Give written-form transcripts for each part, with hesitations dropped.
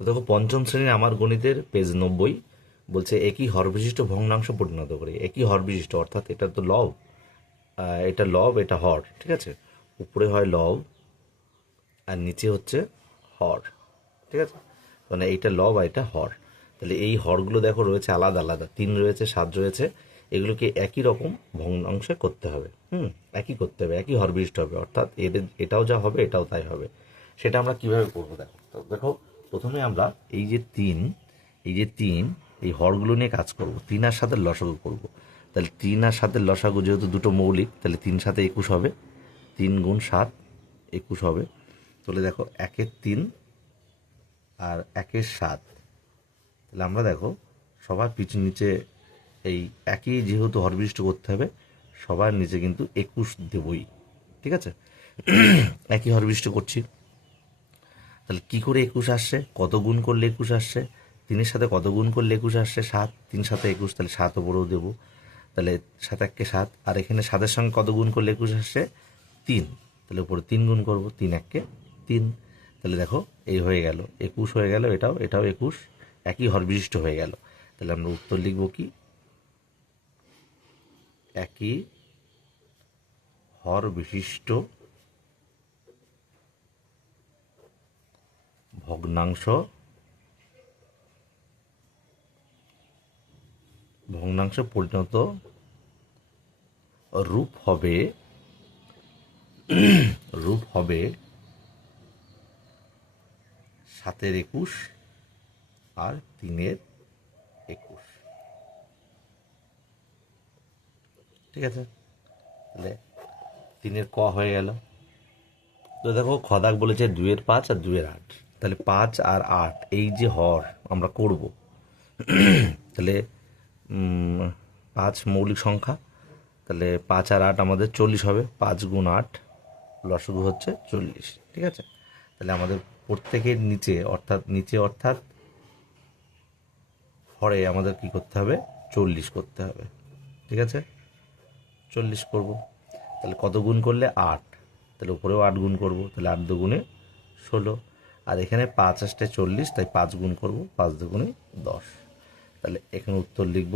তো দেখো পঞ্চম শ্রেণীর আমার গণিতের পেজ 90 বলছে একই হর বিশিষ্ট ভগ্নাংশ পরিণত করে। একই হর বিশিষ্ট অর্থাৎ এটা তো লব, এটা লব, এটা হর, ঠিক আছে। উপরে হয় লব আর নিচে হচ্ছে হর, ঠিক আছে। মানে এইটা লব আর এটা হর। তাহলে এই হরগুলো দেখো রয়েছে আলাদা আলাদা, 3 রয়েছে, 7 রয়েছে। এগুলোকে একই রকম ভগ্নাংশে করতে হবে। একই করতে হবে, একই হর বিশিষ্ট হবে, অর্থাৎ এদের এটাও যা হবে এটাও তাই হবে। সেটা আমরা কিভাবে করবো দেখো। তো দেখো প্রথমে আমরা এই যে 3, এই হরগুলো নিয়ে কাজ করব। 3 আর 7 লসাগু করব। তাহলে 3 আর 7 লসাগু যেহেতু দুটো মৌলিক, তাহলে 3 7 21 হবে। 3 গুণ 7 21 হবে। তাহলে দেখো 1 3 আর 1 7। তাহলে আমরা দেখো সবার পিছু নিচে এই একই যেহেতু হরবিষ্ট করতে হবে, সবার নিচে কিন্তু 21 দেবই, ঠিক আছে। একই হরবিষ্ট করছি। তাহলে কি করে 21 আসছে, কত গুণ করলে 21 আসছে? 3-এর সাথে কত গুণ করলে 21 আসছে? 7। 3 7 21, তাহলে 7 ওপরেও দেবো। তাহলে 7 1 7, আর এখানে 7-এর সঙ্গে কত গুণ করলে 21 আসছে? 3। তাহলে উপরে 3 গুণ করবো, 3 1 3। তাহলে দেখো এই হয়ে গেল 21 হয়ে গেল, এটাও এটাও 21, একই হর বিশিষ্ট হয়ে গেল। তাহলে আমরা উত্তর লিখব কি, একই হর বিশিষ্ট ভগ্নাংশ ভগ্নাংশে পরিণত রূপ হবে, রূপ হবে 7-এর 21 আর 3-এর 21, ঠিক আছে। তাহলে 3-এর ক হয়ে গেল। তো দেখো খদাক বলেছে 2-এর 5 আর 2-এর 8। তাহলে 5 আর 8 এই যে হর আমরা করব, তাহলে 5 মৌলিক সংখ্যা, তাহলে 5 আর 8 আমাদের 40 হবে। 5 গুণ 8 লসাগু হচ্ছে 40, ঠিক আছে। তাহলে আমাদের প্রত্যেকের নিচে অর্থাৎ হরে আমাদের কি করতে হবে, 40 করতে হবে, ঠিক আছে। 40 করব। তাহলে কত গুণ করলে 8, তাহলে উপরেও 8 গুণ করব, তাহলে 8 দুগুণে 16। আর এখানে 5 আসতে 40, তাই 5 গুণ করব, 5 দুগুণে 10। তাহলে এখানে উত্তর লিখব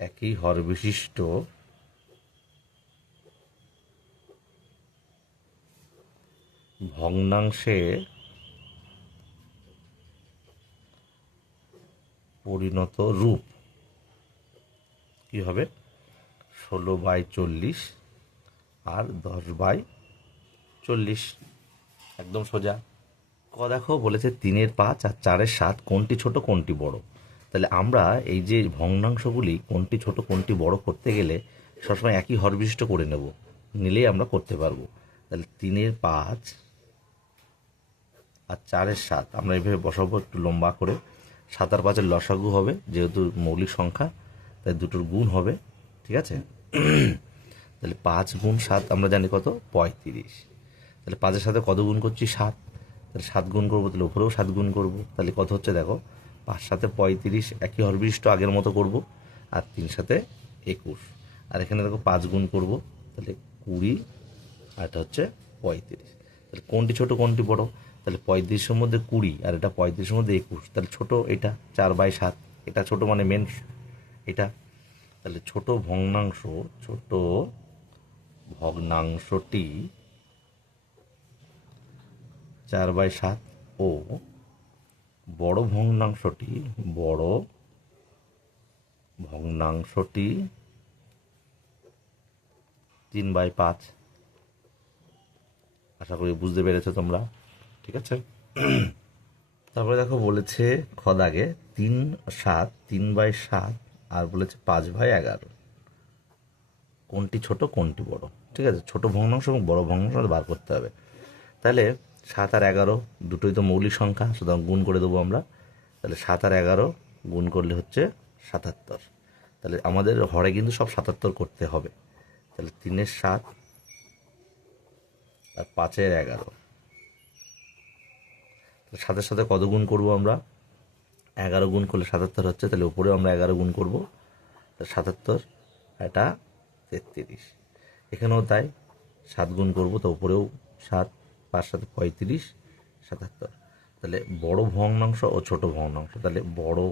একই হর বিশিষ্ট ভগ্নাংশে পরিণত রূপ কি হবে, 16/40 আর 10/40, একদম সোজা। দেখো বলেছে 3-এর 5 আর 4-এর 7 কোনটি ছোট কোনটি বড়। তাহলে আমরা এই যে ভগ্নাংশগুলি কোনটি ছোট কোনটি বড় করতে গেলে সবসময় একই হর বিশিষ্ট করে নেব, নিলেই আমরা করতে পারবো। তাহলে 3-এর 5 আর 4-এর 7 আমরা এইভাবে বসাবো একটু লম্বা করে। 7 আর 5-এর লসাগু হবে, যেহেতু মৌলিক সংখ্যা তাই দুটোর গুণ হবে, ঠিক আছে। তাহলে 5 গুণ 7 আমরা জানি কত, 35। তাহলে 5-এর সাথে কত গুণ করছি, 7। তাহলে 7 গুণ করবো, তাহলে উপরেও 7 গুণ করবো, তাহলে কত হচ্ছে দেখো, 5 7 35, একই হরবিশিষ্ট আগের মতো করব। আর 3 7 21, আর এখানে দেখো 5 গুণ করব, তাহলে 20, আর এটা হচ্ছে 35। তাহলে কোনটি ছোট কোনটি বড়, তাহলে 35-এর মধ্যে 20 আর এটা 35-এর মধ্যে 21, তাহলে ছোট এটা 4/7, এটা ছোট মানে মেন এটা। তাহলে ছোট ভগ্নাংশটি 4/7 ও বড় ভগ্নাংশটি 3/5। আশা করি বুঝতে পেরেছো তোমরা, ঠিক আছে। তারপরে দেখো বলেছে খদাগে 3 7 3/7 আর বলেছে 5/11, কোনটি ছোট কোনটি বড়, ঠিক আছে। ছোট ভগ্নাংশ এবং বড় ভগ্নাংশ বার করতে হবে। তাহলে 7 আর 11 দুটোই তো মৌলিক সংখ্যা, সুতরাং গুণ করে দেবো আমরা। তাহলে 7 আর 11 গুণ করলে হচ্ছে 77। তাহলে আমাদের হরে কিন্তু সব 77 করতে হবে। তাহলে 3-এর 7 আর 5-এর 11, সাথে সাথে কত গুণ করব আমরা, 11 গুণ করলে 77 হচ্ছে, তাহলে উপরেও আমরা 11 গুণ করব, 77, এটা 33। এখানেও তাই, 7 গুণ করব, তো উপরেও 7, 5 7 35, 77। তাহলে বড় ভগ্নাংশ ও ছোট ভগ্নাংশ, তাহলে বড়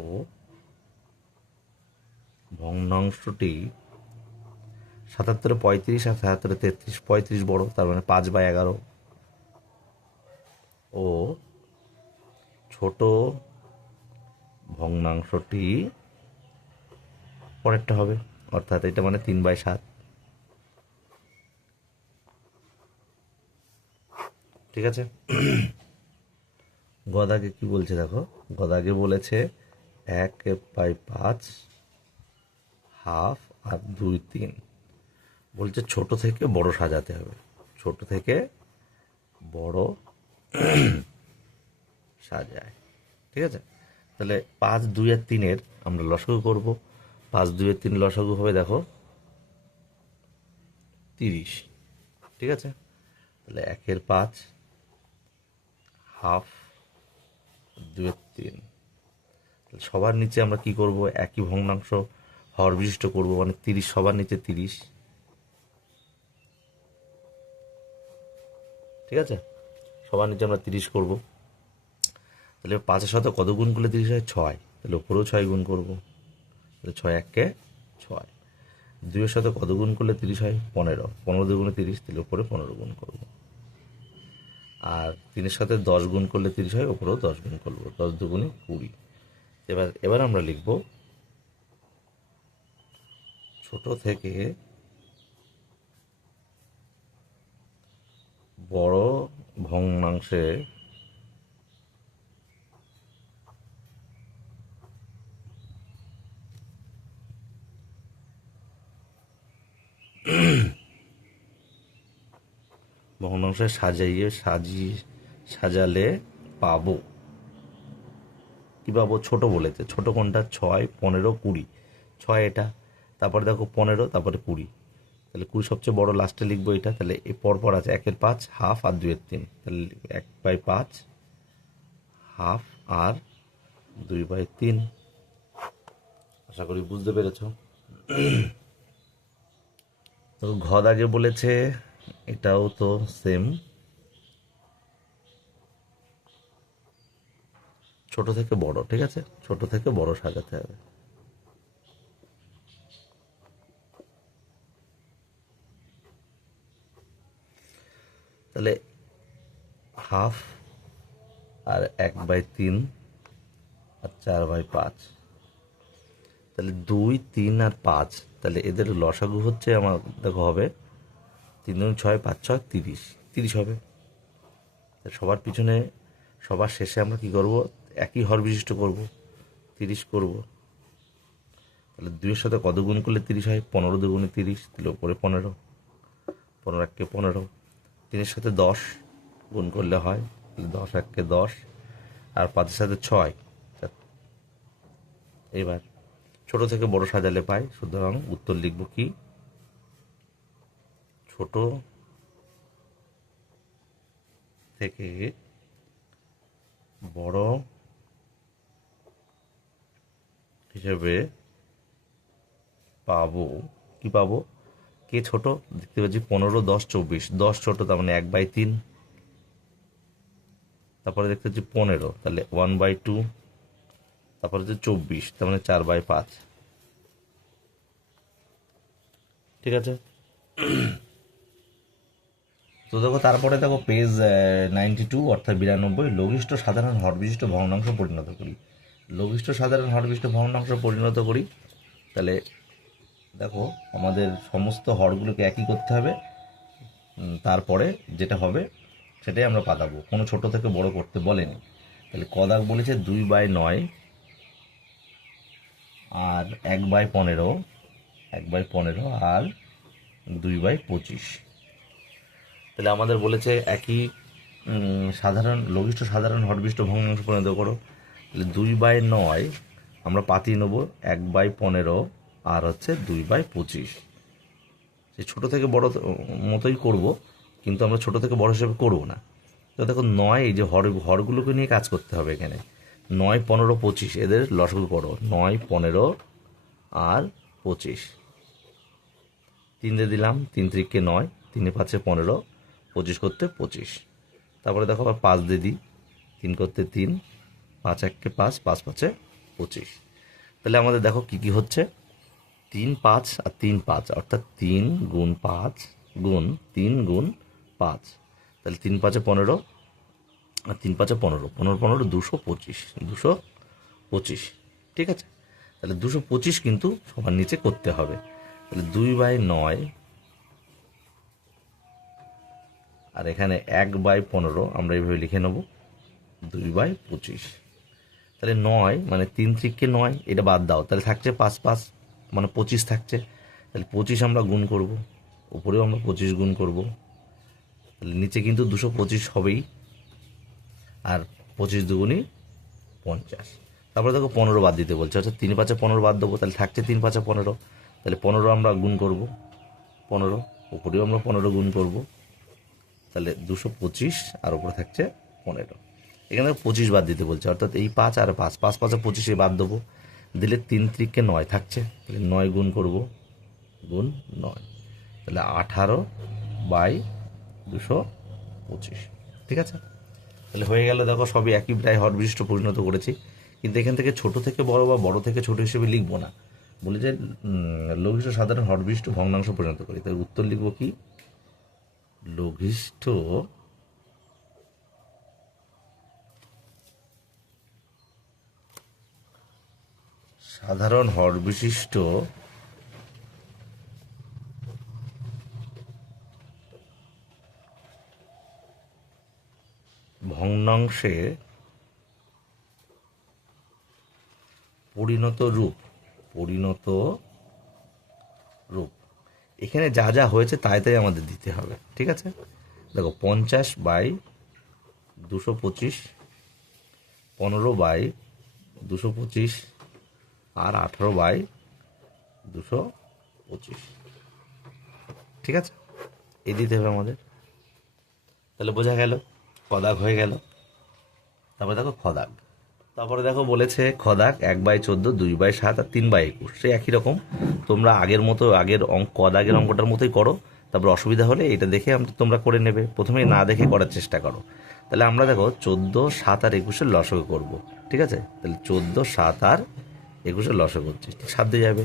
ভগ্নাংশটি 77 35 আর 77 33, 35 বড়, তার মানে 5/11, ও ছোট ভগ্নাংশটি পরেরটা হবে, অর্থাৎ এটা মানে 3/7। ঠিক আছে। গদাগে কি বলছে দেখো, গদাগে বলেছে 1/5 হাফ আর 2 3, বলছে ছোট থেকে বড় সাজাতে হবে, ছোট থেকে বড় সাজায়। ঠিক আছে। তাহলে 5 2 আর 3-এর আমরা লসাগু করব। 5 2 আর 3 লসাগু হবে দেখো 30। ঠিক আছে। তাহলে 1/5 হাফ 2/3, সবার নিচে আমরা কি করব, একই ভগ্নাংশ হর বিশিষ্ট করব, মানে 30 সবার নিচে 30। ঠিক আছে, সবার নিচে আমরা 30 করব। তাহলে 5-এর সাথে কত গুণ করলে 30 হয়? 6। তাহলে উপরেও 6 গুণ করব, তাহলে 6 1 6। 2-এর সাথে কত গুণ করলে 30 হয়? 15। 15 2 30, তাহলে উপরে 15 গুণ করব। আর 3-এর সাথে 10 গুণ করলে 30 হয়, উপরেও 10 গুণ করব। 10 2 20। এবার আমরা লিখব ছোট থেকে বড় ভগ্নাংশে সাজালে পাবো কি পাবো? ছোট বলেছে, ছোট কোনটা? 6 15 20। 6 এটা, তারপরে দেখো 15, তারপরে 20, তাহলে 20 সবচেয়ে বড়, লাস্টে লিখবো এটা। তাহলে এই পরপর আছে 1/5 হাফ আর 2/3, তাহলে 1/5 হাফ আর 2/3। আশা করি বুঝতে পেরেছ। তো ঘ দাগে বলেছে এটাও তো সেম, ছোট থেকে বড়। ঠিক আছে, ছোট থেকে বড় সাজাতে হবে। তাহলে হাফ আর 1/3 আর 4/5, তাহলে 2 3 আর 5, তাহলে এদের লসাগু হচ্ছে আমার দেখো হবে 3 2 6 5 6 30, 30 হবে। সবার পিছনে সবার শেষে আমরা কি করব, একই হর বিশিষ্ট করব, 30 করব। তাহলে 2-এর সাথে কত গুণ করলে 30 হয়? 15 2 30, তাহলে উপরে 15, 15 1 15। 3-এর সাথে 10 গুণ করলে হয়, তাহলে 10 1 10, আর 5-এর সাথে 6। এবার ছোট থেকে বড় সাজালে পাই, সুতরাং উত্তর লিখব কি, ছোট থেকে বড় হিসেবে পাবো কি পাবো? কে ছোট? দেখতে পাচ্ছি 15 10 24, 10 ছোট, তার মানে 1/3। তারপরে দেখতে পাচ্ছি 15, তাহলে 1/2। তারপরে হচ্ছে 24, তার মানে 4/5। ঠিক আছে। তো দেখো তারপরে দেখো পেজ 92, অর্থাৎ 92, লঘিষ্ঠ সাধারণ হর বিশিষ্ট ভগ্নাংশ পরিণত করি। লঘিষ্ঠ সাধারণ হর বিশিষ্ট ভগ্নাংশ পরিণত করি, তাহলে দেখো আমাদের সমস্ত হরগুলোকে একই করতে হবে। তারপরে যেটা হবে সেটাই আমরা পাতাবো, কোনো ছোট থেকে বড় করতে বলেনি। তাহলে কদাক বলেছে 2/9 আর 1/15, 1/15 আর 2/25। তাহলে আমাদের বলেছে একই সাধারণ লঘিষ্ঠ সাধারণ হরবিষ্ট ভগ্নাংশ পরিণত করো। তাহলে 2/9 আমরা পাতিয়ে নেবো 1/15 আর হচ্ছে 2/25। সে ছোটো থেকে বড় মতোই করব, কিন্তু আমরা ছোটো থেকে বড় হিসেবে করবো না। তো দেখো 9, এই যে হরগুলোকে নিয়ে কাজ করতে হবে এখানে। 9 15 25, এদের লসাগু করো, 9 15 আর 25। 3 দিয়ে দিলাম, 3 3 9, 3 5 15, 25 করতে 25। তারপরে দেখো আবার 5 দিয়ে দিই, 3 করতে 3, 5 1 5, 5 5 25। তাহলে আমাদের দেখো কি কি হচ্ছে, 3 5 আর 3 5, অর্থাৎ 3 গুণ 5 গুণ 3 গুণ 5। তাহলে 3 5 15 আর 3 5 15, 15 15 225, 225। ঠিক আছে, তাহলে 225 কিন্তু সবার নিচে করতে হবে। তাহলে 2/9 আর এখানে 1/15 আমরা এইভাবে লিখে নেব 2/25। তাহলে 9 মানে 3 3 9, এটা বাদ দাও, তাহলে থাকছে 5 5 মানে 25 থাকছে। তাহলে 25 আমরা গুণ করব, উপরেও আমরা 25 গুণ করব, তাহলে নিচে কিন্তু 225 হবেই। আর 25 দুগুণই 50। তারপরে দেখো 15 বাদ দিতে বলছে, অর্থাৎ 3 5 15 বাদ দেবো, তাহলে থাকছে 3 5 15। তাহলে 15 আমরা গুণ করব 15, উপরেও আমরা 15 গুণ করব, তাহলে 225 আর উপরে থাকছে 15। এখানে 25 বাদ দিতে বলছে, অর্থাৎ এই 5 আর 5, 5 5 25 বাদ দেবো, দিলে 3 3 9 থাকছে, তাহলে 9 গুণ করব, গুণ 9, তাহলে 18/225। ঠিক আছে, তাহলে হয়ে গেল। দেখো সবই একই প্রায় হর বিশিষ্ট পরিণত করেছি, কিন্তু এখান থেকে ছোট থেকে বড় বা বড় থেকে ছোট হিসেবে লিখবো না, বলি যে লঘিষ্ঠ সাধারণ হর বিশিষ্ট ভগ্নাংশ পরিণত করি। তাই উত্তর লিখবো কি, লঘিষ্ঠ সাধারণ হর বিশিষ্ট ভগ্নাংশে পরিণত রূপ। এখানে যা যা হয়েছে তাই তাই আমাদের দিতে হবে। ঠিক আছে, দেখো 50/225, 15/225 আর 18/225। ঠিক আছে, এই দিতে হবে আমাদের। তাহলে বোঝা গেল, কদাগ হয়ে গেল। তারপরে দেখো খদাগ, তারপরে দেখো বলেছে খদাগ 1/14, 2/7 আর 3/21। সে একই রকম, তোমরা আগের মতো আগের কদাগের অঙ্কটার মতোই করো। তারপর অসুবিধা হলে এটা দেখে তোমরা করে নেবে, প্রথমে না দেখে করার চেষ্টা করো। তাহলে আমরা দেখো 14 7 আর 21 লসগু করব। ঠিক আছে, তাহলে 14 7 আর 21 লসগু করছি, 7 দিয়ে যাবে,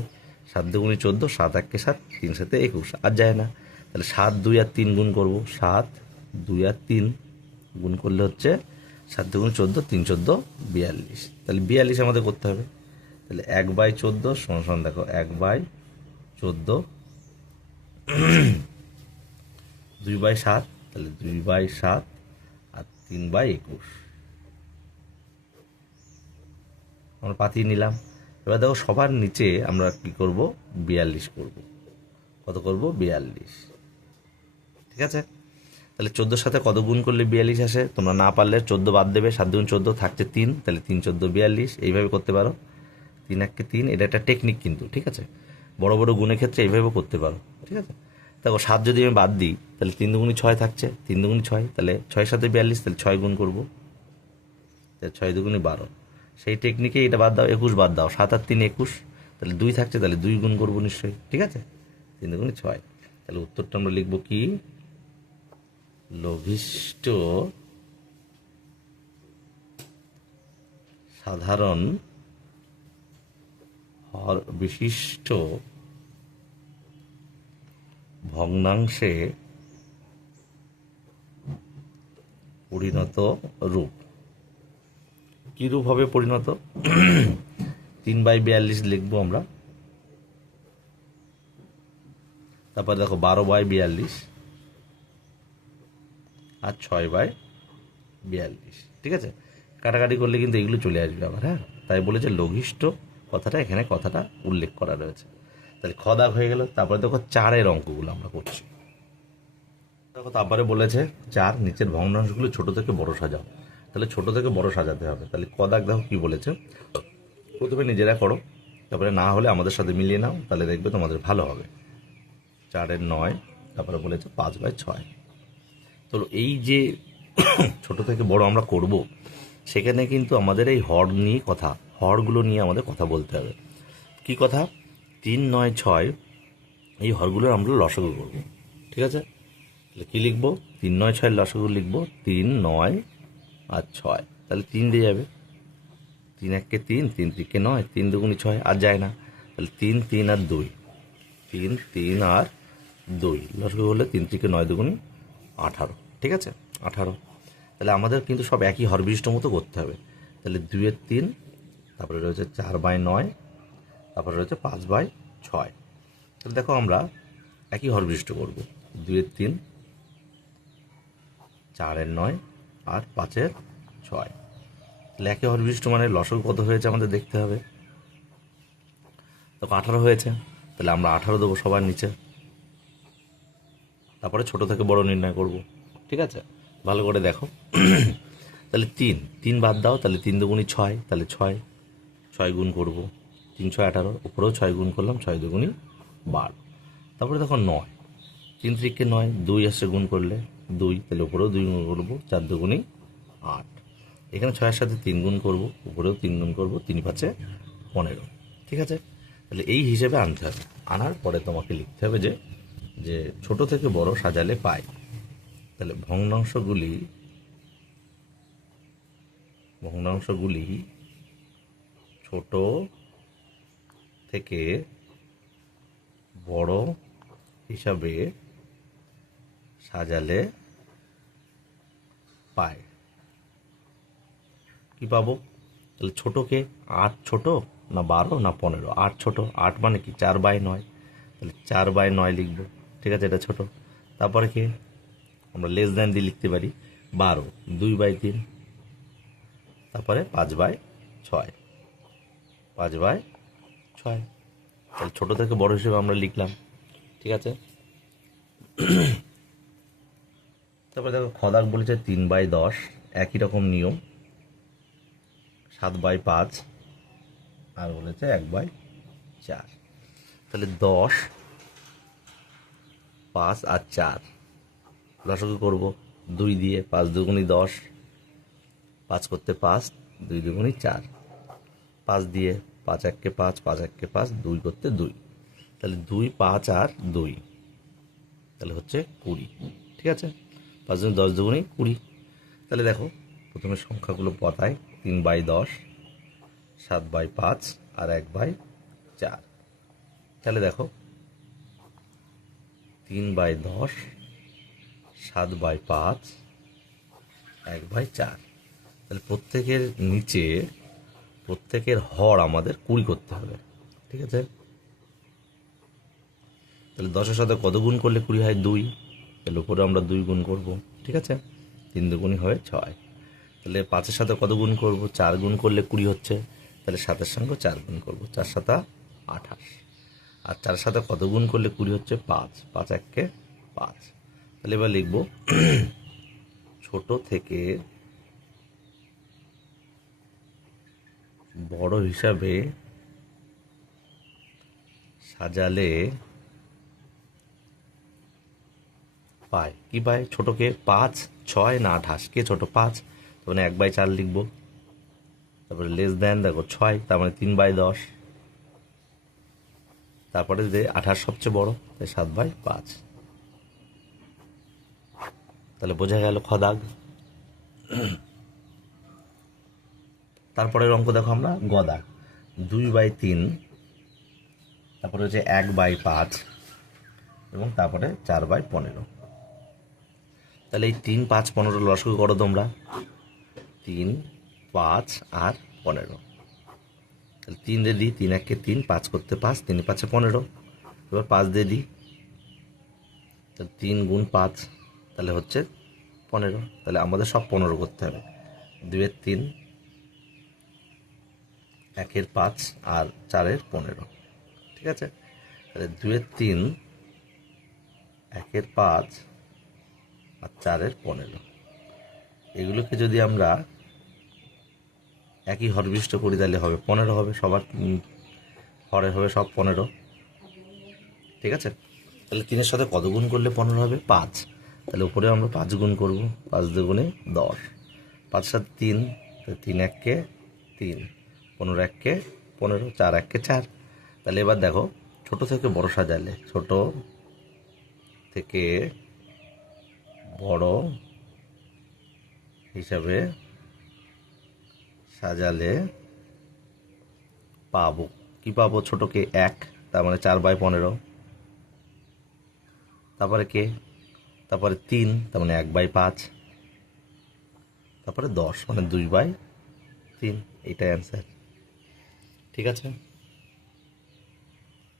7 দুগুণে 14, 7 1 7, 3 7 21, আর যায় না। তাহলে 7 2 আর 3 গুণ করবো, 7 2 আর 3 গুণ করলে হচ্ছে 7 দুগুণ 14, 3 14 42। তাহলে 42 আমাদের করতে হবে। তাহলে 1/14 সমান দেখো 1/14, 2/7, তাহলে 2/7 আর 3/21 আমরা পাতিয়ে নিলাম। এবার দেখো সবার নিচে আমরা কি করব, 42 করব। কত করব, 42। ঠিক আছে, তাহলে 14 সাথে কত গুণ করলে 42 আসে, তোমরা না পারলে 14 বাদ দেবে, 7 দুগুণ 14 থাকছে 3, তাহলে 3 14 42, এইভাবে করতে পারো। 3 1 3, এটা একটা টেকনিক কিন্তু। ঠিক আছে, বড় বড় গুণের ক্ষেত্রে এইভাবে করতে পারো। ঠিক আছে, দেখো 7 যদি আমি বাদ দিই, তাহলে 3 দুগুণে 6 থাকছে, 3 দুগুণে 6, তাহলে 6 সাথে 42, তাহলে 6 গুণ করবো, তাহলে 6 দুগুণে 12। সেই টেকনিকে এটা বাদ দাও, 21 বাদ দাও, 7 আর 3 21, তাহলে 2 থাকছে, তাহলে 2 গুণ করবো নিশ্চয়ই। ঠিক আছে, 3 দুগুণে 6, তাহলে উত্তরটা আমরা লিখবো কি, লঘিষ্ঠ সাধারণ হর বিশিষ্ট ভগ্নাংশে পরিণত রূপ। কি রূপ হবে পরিণত, 3/42 লিখবো আমরা। তারপর দেখো 12/42 আর 6/42। ঠিক আছে, কাটাকাটি করলে কিন্তু এগুলো চলে আসবে আবার। হ্যাঁ, তাই বলেছে লঘিষ্ঠ কথাটা, এখানে কথাটা উল্লেখ করা রয়েছে। তাহলে খ দাগ হয়ে গেল। তারপরে দেখো 4-এর অঙ্কগুলো আমরা করছি। দেখো তারপরে বলেছে 4, নিচের ভগ্নাংশগুলো ছোট থেকে বড় সাজাও। তাহলে ছোট থেকে বড় সাজাতে হবে। তাহলে ক দাগ দেখো কি বলেছে, প্রথমে নিজেরা করো, তারপরে না হলে আমাদের সাথে মিলিয়ে নাও, তাহলে দেখবে তোমাদের ভালো হবে। 4-এর 9, তারপরে বলেছে 5/6। তো এই যে ছোট থেকে বড় আমরা করব, সেখানে কিন্তু আমাদের এই হর নিয়ে কথা, হরগুলো নিয়ে আমাদের কথা বলতে হবে। কি কথা, 3 9 6, এই হরগুলোর আমরা লসাগু করব। ঠিক আছে, তাহলে কী লিখবো, 3 9 6 লসাগু লিখবো 3 9 আর 6। তাহলে 3 দিয়ে যাবে, 3 1 3, 3 3 9, 3 2 6, আর যায় না, তাহলে 3 3 আর 2, 3 3 আর 2, লসাগু হলে 3 3 9 2 18, ঠিক আছে 18। তাহলে আমাদের কিন্তু সব একই হর বিশিষ্ট মতো করতে হবে। তাহলে 2/3, তারপরে রয়েছে 4/9, তারপরে রয়েছে 5/6। তাহলে দেখো আমরা একই হর বিশিষ্ট করবো, 2/3, 4/9 আর 5/6। তাহলে একই হর বিশিষ্ট মানে লসাগু কত হয়েছে আমাদের দেখতে হবে। তো 18 হয়েছে, তাহলে আমরা 18 দেবো সবার নিচে, তারপরে ছোট থেকে বড় নির্ণয় করব, ঠিক আছে। ভালো করে দেখো। তাহলে 3 3 বাদ দাও, তাহলে 3 2 6, তাহলে 6 6 গুণ করবো, 3 6 18, উপরেও 6 গুণ করলাম, 6 2 12। তারপরে দেখো 9, 3 3 9, 2 আসছে গুণ করলে 2, তাহলে উপরেও 2 গুণ করবো, 4 2 8। এখানে 6-এর সাথে 3 গুণ করবো, উপরেও 3 গুণ করবো, 3 5 15, ঠিক আছে। তাহলে এই হিসেবে আনতে হবে। আনার পরে তোমাকে লিখতে হবে যে যে ছোট থেকে বড় সাজালে পায়। তাহলে ভগ্নাংশগুলি ছোট থেকে বড় হিসাবে সাজালে পায়। কি পাবো? তাহলে ছোটকে 8 ছোট না 12 না 15? 8 ছোট, 8 মানে কি 4/9, তাহলে 4/9 লিখবো, ঠিক আছে, এটা ছোট। তারপরে কি আমরা লেস দ্যান দিয়ে লিখতে পারি 12, 2/3, তারপরে 5/6, 5/6। তাহলে ছোট থেকে বড় হিসেবে আমরা লিখলাম, ঠিক আছে। তারপরে দেখো খদাক বলেছে 3/10, একই রকম নিয়ম 7/5, আর বলেছে 1/4। তাহলে 10, 5 আর 4 লসাগু করবো 2 দিয়ে, 5 2 10, 5 করতে 5, 2 2 4, 5 দিয়ে, 5 1 5, 5 1 5, 2 করতে 2, তাহলে 2 5 আর 2, তাহলে হচ্ছে 20, ঠিক আছে। 5 10 2 20। তাহলে দেখো প্রথমে সংখ্যাগুলো পাতায়, 3/10, 7/5 আর 1/4। তাহলে দেখো 3/10, 7/5, 1/4। তাহলে প্রত্যেকের নিচে প্রত্যেকের হর আমাদের 20 করতে হবে, ঠিক আছে। তাহলে 10-এর সাথে কত গুণ করলে 20 হয়? 2, তাহলে উপরে আমরা 2 গুণ করবো, ঠিক আছে। 3 2 হয় 6। তাহলে 5-এর সাথে কত গুণ করবো? 4 গুণ করলে 20 হচ্ছে, তাহলে 7-এর সঙ্গে 4 গুণ করবো, 4 7 28। আর 4-এর সাথে কত গুণ করলে 20 হচ্ছে? 5, 5 1 5। তাহলে এবার লিখবো ছোট থেকে বড় হিসাবে সাজালে পায়। কি পায়? ছোটকে 5, 6 না 28? কে ছোট? 5, তার মানে 1/4 লিখবো। তারপরে লেস দেন দেখো 6, তার মানে 3/10। তারপরে যে 28 সবচেয়ে বড়, তাই 7/5। তাহলে বোঝা গেল খদাগ। তারপরের অঙ্ক দেখো আমরা গদাগ, 2/3, তারপরে হচ্ছে 1/5, এবং তারপরে 4/15। তাহলে এই 3 5 15 লসাগু করো তোমরা, 3 5 আর 15। তাহলে 3 দিয়ে দিই, 3 1 3, 5 করতে 5, 3 5 15। এবার 5 দিয়ে দিই, তাহলে 3 গুণ 5, তাহলে হচ্ছে 15। তাহলে আমাদের সব 15 করতে হবে। 2/3, 1/5 আর 4/15, ঠিক আছে। তাহলে 2/3, 1/5 আর 4/15, এগুলোকে যদি আমরা একই হরবিষ্ট করি তাহলে হবে 15 হবে, সবার হরে হবে সব 15, ঠিক আছে। তাহলে 3-এর সাথে কত গুণ করলে 15 হবে? 5, তাহলে উপরে আমরা 5 গুণ করবো, 5 2 10, 5 7 3, 3 1 3, 15 1 15, 4 1 4। তাহলে এবার দেখো ছোট থেকে বড় সাজালে, ছোট থেকে বড় হিসাবে সাজালে পাবো। কি পাবো? ছোটকে 1, তার মানে 4/15। তারপরে কে? তারপরে 3, তার মানে 1/5। তারপরে 10, মানে 2/3। এইটাই অ্যান্সার। ঠিক আছে,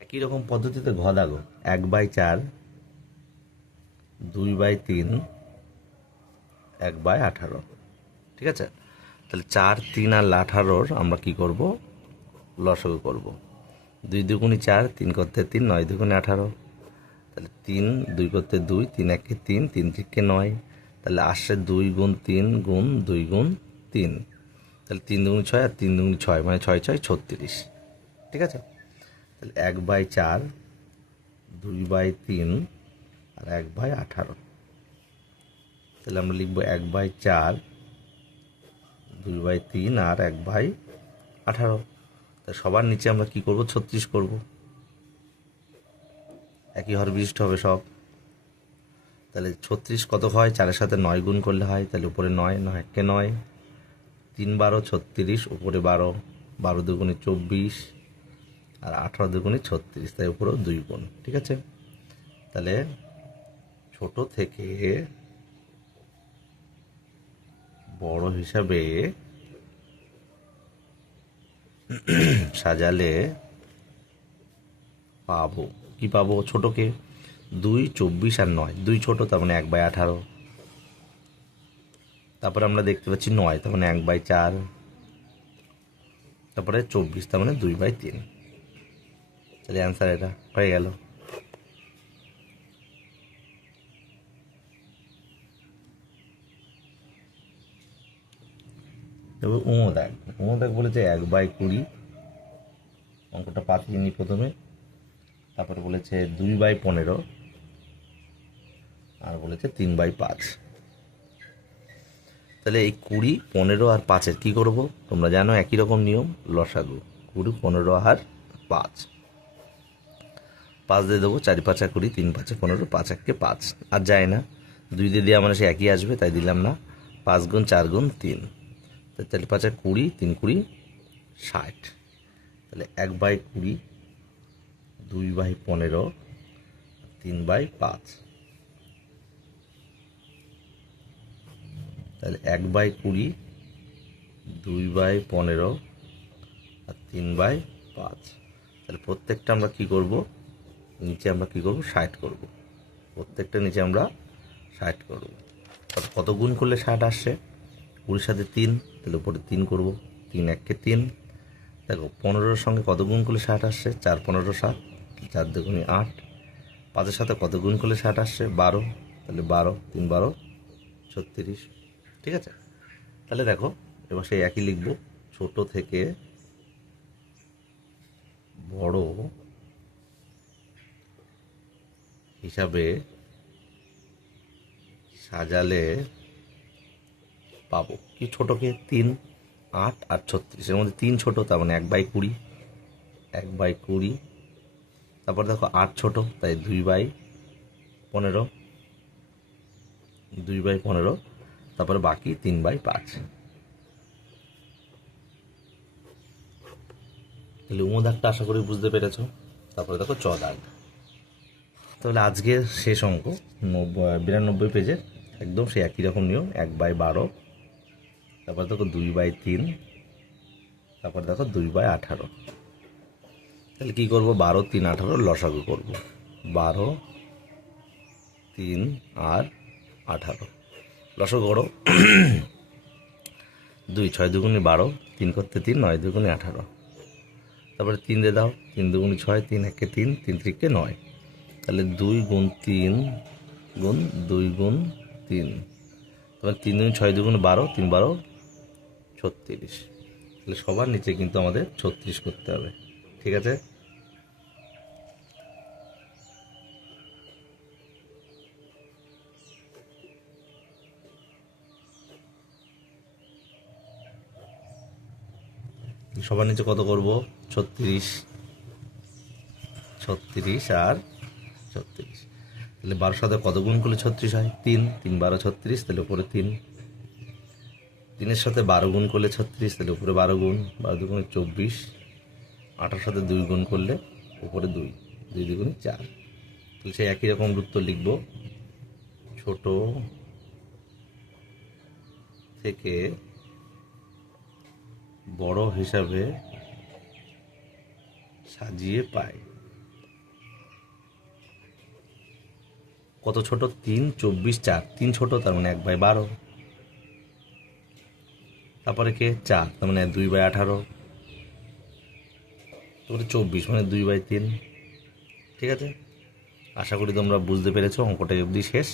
একই রকম পদ্ধতিতে ঘ দাগো। 1/4, 2/3, 1/18। ঠিক আছে, তাহলে 4, 3 আর 18-র আমরা কি করব? লসাগু করব। 2 দুগুণে 4, 3 করতে 3, 9 দুগুণে 18। তাহলে 3, 2 করতে 2, 3 একে 3, 3 3কে 9। তাহলে আসছে 2 গুণ 3 গুণ 2 গুণ 3। তাহলে 3 দুগুণে 6 আর 3 দুগুণে 6, মানে 6 6 36। ঠিক আছে, তাহলে 1/4, 2/3 আর 1/18। তাহলে আমরা লিখবো 1/4, 2/3 আর 1/18। তা সবার নিচে আমরা কি করব? 36 করব। একই হর বিশিষ্ট হবে সব। তাহলে 36 কত হয়? 4-এর সাথে 9 গুণ করলে হয়। তাহলে উপরে 9, 9 একে 9, 3 12 36, উপরে 12, 12 দুগুণে 24 আর 18 দুগুণে 36, তাই উপরেও 2 গুণ। ঠিক আছে, তাহলে ছোট থেকে বড় হিসাবে সাজালে পাবো। কি পাবো? ছোটকে 2, 24 আর 9। 2 ছোট, তার মানে 1/18। তারপরে আমরা দেখতে পাচ্ছি 9, তার মানে 1/4। তারপরে 24, তার মানে 2/3। তাহলে অ্যান্সার এটা হয়ে গেল। এবার দাগ বলেছে 1/20। অঙ্কটা পাঠিয়ে নিই প্রথমে। তারপরে বলেছে 2/15 আর বলেছে 3/5। তাহলে এই 20, 15 আর 5-এর কী করবো? তোমরা জানো একই রকম নিয়ম, লসাগু। 20, 15 আর 5। 5 দিয়ে দেবো, 4 5 20, 3 5 15, 5 1 5। আর যায় না, 2 দিয়ে দিয়ে মানে সে একই আসবে, তাই দিলাম না। 5 গুণ 4 গুণ 3, তাহলে 5 20, 3 20, 60। তাহলে 1/20, 2/15, 3/5। তাহলে 1/20, 2/15 আর 3/5। তাহলে প্রত্যেকটা আমরা কি করব? নিচে আমরা কি করব? 60 করব। প্রত্যেকটা নিচে আমরা 60 করব। কত গুণ করলে 60 আসছে? 20-র সাথে 3, তাহলে উপরে 3 করব। 3 1 3। দেখো 15-র সঙ্গে কত গুণ করলে 60 আসছে? 4 15 7, 4 দুগুণে 8। 5-এর সাথে কত গুণ করলে 60 আসছে? 12, তাহলে 12, 3 12, 36। ঠিক আছে, তাহলে দেখো এবার সেই একই লিখব। ছোট থেকে বড় হিসাবে সাজালে পাবো। কি? ছোটকে 3, 8 আর 36, এর মধ্যে 3 ছোট, তার মানে 1/20, 1/20। তারপর দেখো 8 ছোট, তাই 2/15, 2/15। তারপরে বাকি 3/5। তাহলে দাগটা আশা করি বুঝতে পেরেছ। তারপরে দেখো দাগ। তাহলে আজকের শেষ অঙ্ক 92 পেজের, একদম সেই একই রকম নিয়ম। 1/12, তারপর দেখো 2/3, তারপর দেখো 2/18। তাহলে কী করবো? 12, 3, 18 লসাগু করব। 12, 3 আর 18 লসাগু করো। 2 6 দুগুণে 12, 3 করতে 3, 9 দুগুণে 18। তারপরে 3 দিয়ে দাও, 3 দুগুণে 6, 3 1 3, 3 3 9। তাহলে 2 গুণ 3 গুণ 2 গুণ 3, তারপরে 3 দুগুণে 6 দুগুণে 12, 3 12, 36। তাহলে সবার নিচে কিন্তু আমাদের 36 করতে হবে। ঠিক আছে, সবার নিচে কত করব? 36, 36 আর 36। তাহলে 12 সাথে কত গুণ করলে 36 হয়? 3, 3 12 36, তাহলে উপরে 3। 3-এর সাথে 12 গুণ করলে 36, তাহলে উপরে 12 গুণ, 12 দুগুণে 24, 8-এর সাথে 2 গুণ করলে উপরে 2, 2 দুগুণে 4। তাহলে সেই একই রকম উত্তর লিখব, ছোট থেকে বড় হিসাবে সাজিয়ে পাই। কত ছোট? 3, 24, 4। 3 ছোট, তার মানে 1/12। তারপরে কে? 4, তার মানে 2/18। তারপরে 24 মানে 2/3। ঠিক আছে, আশা করি তোমরা বুঝতে পেরেছো, অঙ্কটা অবধি শেষ।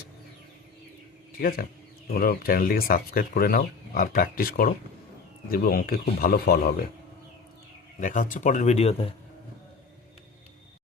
ঠিক আছে, তোমরা চ্যানেলটিকে সাবস্ক্রাইব করে নাও আর প্র্যাকটিস করো, দেখবে অঙ্কে খুব ভালো ফল হবে। দেখা হচ্ছে পরের ভিডিওতে।